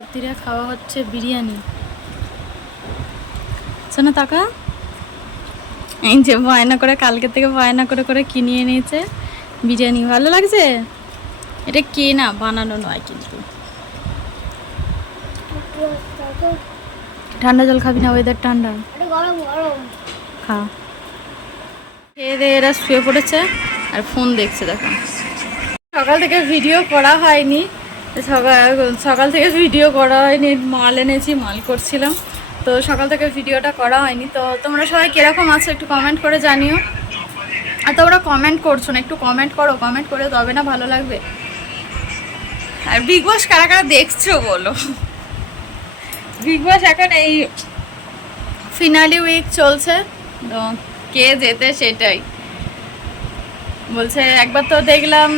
রাত্রিরে খাওয়া হচ্ছে বিরিয়ানি। শোনো টাকা এই যে বায়না করে কালকে থেকে বায়না করে করে কিনে এনেছে বিরিয়ানি। ভালো লাগছে? এটা কে না বানানো নয় কিন্তু। ঠান্ডা জল খাবি না ওয়েদার ঠান্ডা। খা। খেয়ে দিয়ে এরা শুয়ে পড়েছে আর ফোন দেখছে দেখো। সকাল থেকে ভিডিও করা হয়নি। সকাল সকাল থেকে ভিডিও করা হয়নি, মাল এনেছি, মাল করছিলাম। তো সকাল থেকে ভিডিওটা করা হয়নি। তো তোমরা সবাই কীরকম আছো একটু কমেন্ট করে জানিও। আর তোমরা কমেন্ট করছ না, একটু কমেন্ট করো কমেন্ট করে তবে না ভালো লাগবে। আর বিগ বস কারা কারা দেখছ বলো? বিগ বস এখন এই ফিনালি উইক চলছে, তো কে যেতে সেটাই। বলছে একবার তো দেখলাম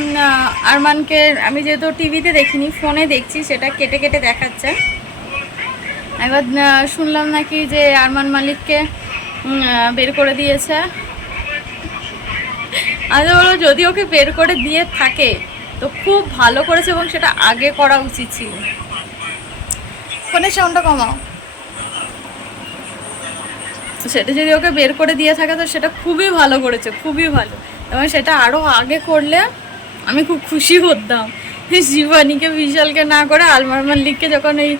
আরমানকে আমি যেহেতু টিভিতে দেখিনি ফোনে দেখছি সেটা কেটে কেটে দেখাচ্ছে। একবার শুনলাম নাকি যে আরমান মালিককে বের করে দিয়েছে। আজ বলো যদি ওকে বের করে দিয়ে থাকে তো খুব ভালো করেছে এবং সেটা আগে করা উচিত ছিল। ফোনের সাউন্ডটা কমাও। সেটা যদি ওকে বের করে দিয়ে থাকে তো সেটা খুবই ভালো করেছে খুবই ভালো। এবং সেটা আরও আগে করলে আমি খুব খুশি হতাম। শিবানীকে, বিশালকে না করে আলমার মাল্লিককে যখন এই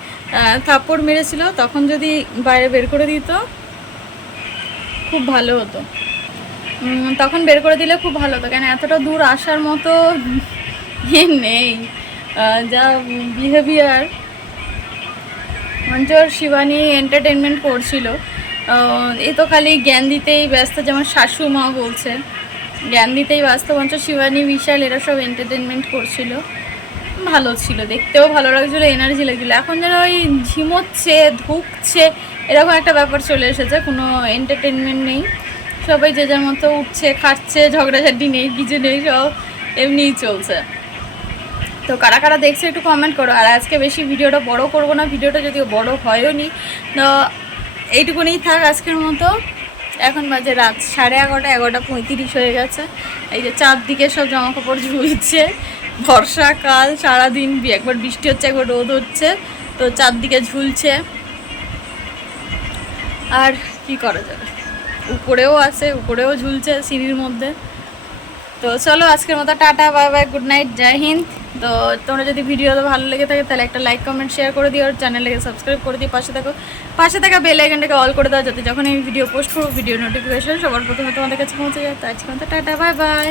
থাপ্পড় মেরেছিল, তখন যদি বাইরে বের করে দিত, খুব ভালো হতো। তখন বের করে দিলে খুব ভালো হতো, কেন এতটা দূর আসার মতো এ নেই। যা বিহেভিয়ার মঞ্চর শিবানী এন্টারটেনমেন্ট করছিল। এ তো খালি জ্ঞান দিতেই ব্যস্ত, যেমন শাশু মা বলছে। জ্ঞান দিতেই ব্যস্ত মঞ্চ শিবানী, বিশাল, এরা সব এন্টারটেনমেন্ট করছিল। ভালো ছিল, দেখতেও ভালো লাগছিল এনার্জি লাগছিল। এখন যেন ওই ঝিমোচ্ছে, ধুকছে, এরকম একটা ব্যাপার চলে এসেছে, কোনো এন্টারটেনমেন্ট নেই। সবাই যে যার মতো উঠছে খাচ্ছে ঝগড়াঝাটি নেই, কিছু নেই, সব এমনিই চলছে। তো কারা কারা দেখছে একটু কমেন্ট করো। আর আজকে বেশি ভিডিওটা বড় করব না, ভিডিওটা যদিও বড় হয়ও নি তো এইটুকুনি থাক আজকের মতো। এখন বাজে রাত সাড়ে এগারোটা এগারোটা পঁয়ত্রিশ হয়ে গেছে। এই যে চারদিকে সব জামা কাপড় ঝুলছে, বর্ষাকাল, সারাদিন একবার বৃষ্টি হচ্ছে, একবার রোদ হচ্ছে, তো চারদিকে ঝুলছে। আর কি করা যাবে? উপরেও আছে, উপরেও ঝুলছে সিঁড়ির মধ্যে। তো চলো আজকের মতো tata, bye bye, good night, জয় হিন্দ। তো তোমরা যদি ভিডিওটা ভালো লেগে থাকে, তাহলে একটা লাইক কমেন্ট শেয়ার করে দিও আর চ্যানেলটাকে সাবস্ক্রাইব করে দিও, পাশে থাকো। পাশে থাকা বেল আইকনটাকে অল করে দাও, যাতে যখন আমি ভিডিও পোস্ট করব ভিডিও নোটিফিকেশন সবার প্রথমে তোমাদের কাছে পৌঁছে যায়। তো আজকে টাটা বাই বাই